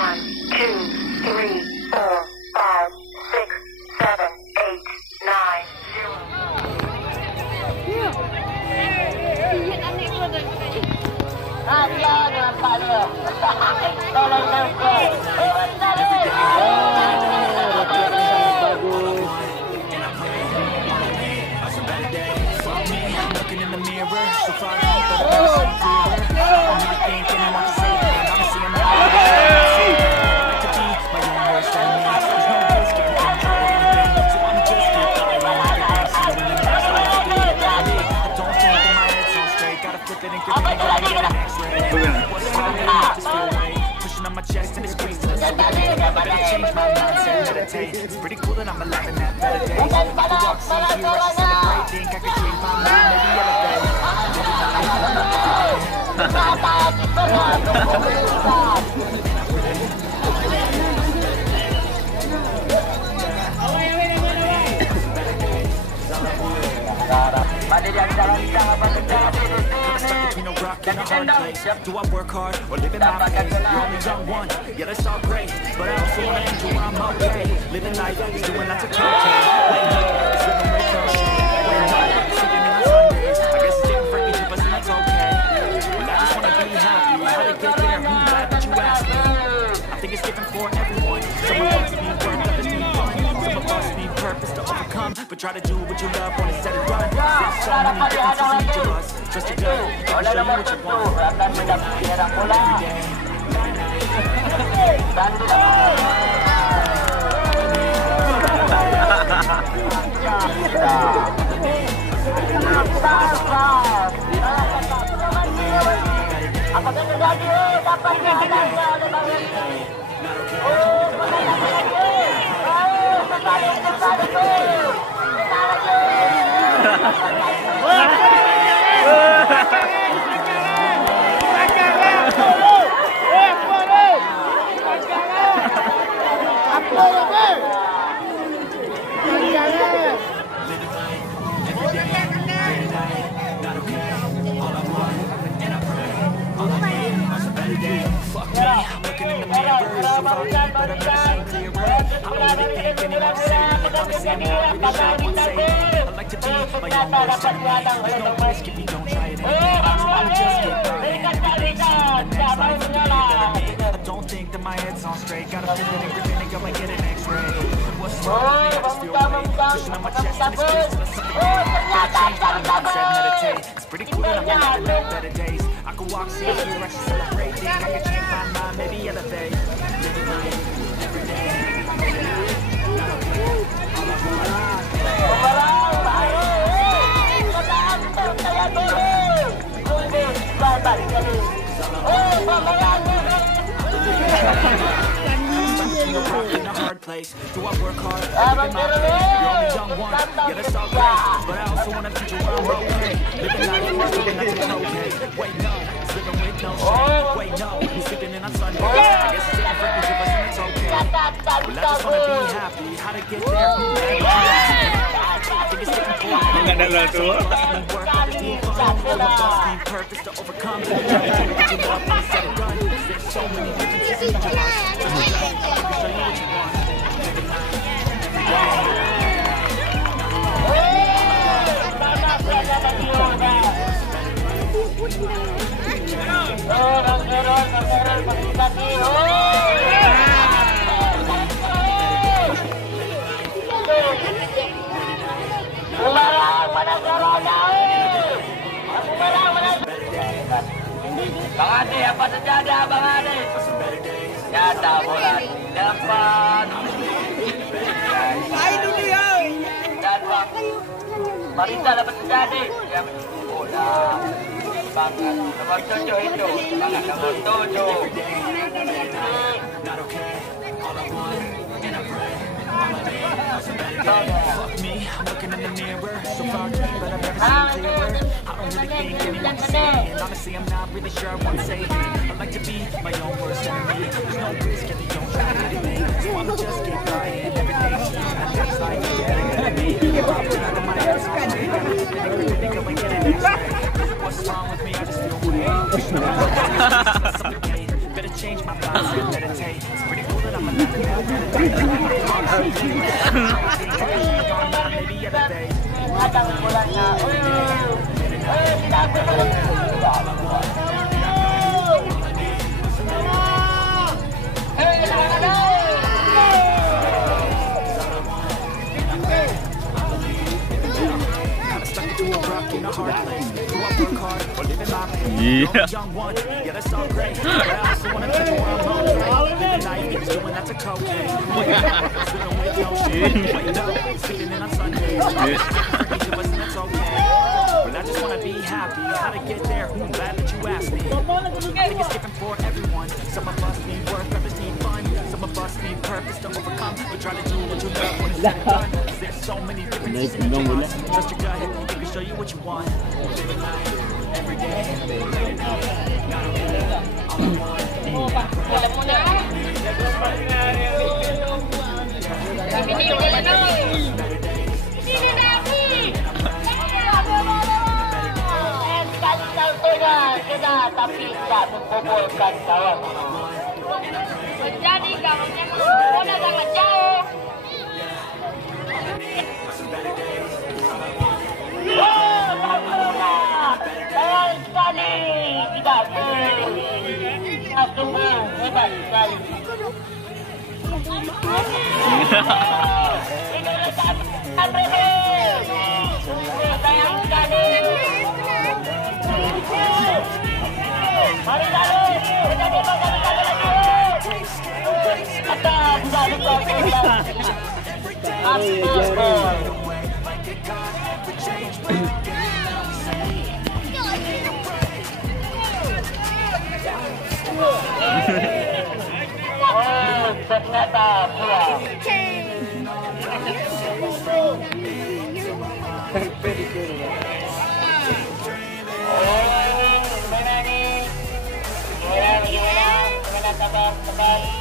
1, 2, 3, 4, 5, 6, 7, 8, 9, It's pretty cool that I'm alive in that better day. I walk through here, I should celebrate. Think I could change my mind, maybe do I work hard or live in my place? You're only young one, yeah that's all great, but I also wanna enjoy when I'm okay. Living life is doing lots of cocaine. Waiting up, it's living with no shame. Waiting up, it's sleeping in on Sundays. I guess it's different for each of us and that's okay. Well I just wanna be happy. How to get there? Glad that you asked me. I think it's different for everyone. Some of us need work, others need fun. Some of us need purpose to overcome, but try to do what you love when it's said and done. There's so many differences in each of us. Trust your gut, it'll show you what you want. I don't think that my head's on straight. Gotta feel it and grip it and go and get an x-ray. What's wrong with me? I just feel weight pushing on my chest and it's crazy. Something gotta change my mindset, meditate. It's pretty cool that I'm living better days. I could walk, see, hear, I should celebrate. Think I could change my mind, maybe elevate. Living life every day. In a hard place, do I work hard? You're only young one, yeah that's all great, but I also wanna teach you I'm okay. Living life is doing nothing okay. Wait no, it's living with no shame. Wait no, he's sleeping in on Sunday. I guess it's different for each of us and it's okay. Well I just wanna be happy, how to get there? Mengadakan tu. Purpose to overcome. So many differences in each of us. Bang Ade, apa terjadi Bang Ade? Jada bola di depan. Main dunia. Jadwal. Marita dapat terjadi. Dia bola. Bangun. Nomor 7 itu. Bangun nomor 7. Fuck me, I'm looking in the mirror. So far, but I've never seen clearer. I don't really think anyone's saying. Honestly, I'm not really sure I want to say it. I like to be my own worst enemy. There's no risk if you don't try anything. So I'ma just keep trying. Everything's just like me. What's wrong with me? I just feel weird. Better change my mindset, meditate. Iya. I just wanna be happy. How to get there? Glad that you asked me. I think it's different for everyone. Some of us need work, others need fun. Some of us need purpose to overcome. But try to do what you love when it's said and done. There's so many different things that you want. Trust your gut, it can show you what you want. Living life every day. Kita tapi tak membobolkan kawan. Menjadi kawannya Bola sangat jauh. Sayang sekali, tidak boleh. Sungguh hebat sekali. Ini letak sayang sekali. Mari lalu, kita coba kali lagi. Kita sudah lupa. Oh, ternyata pulang. Gimana kabar kembali?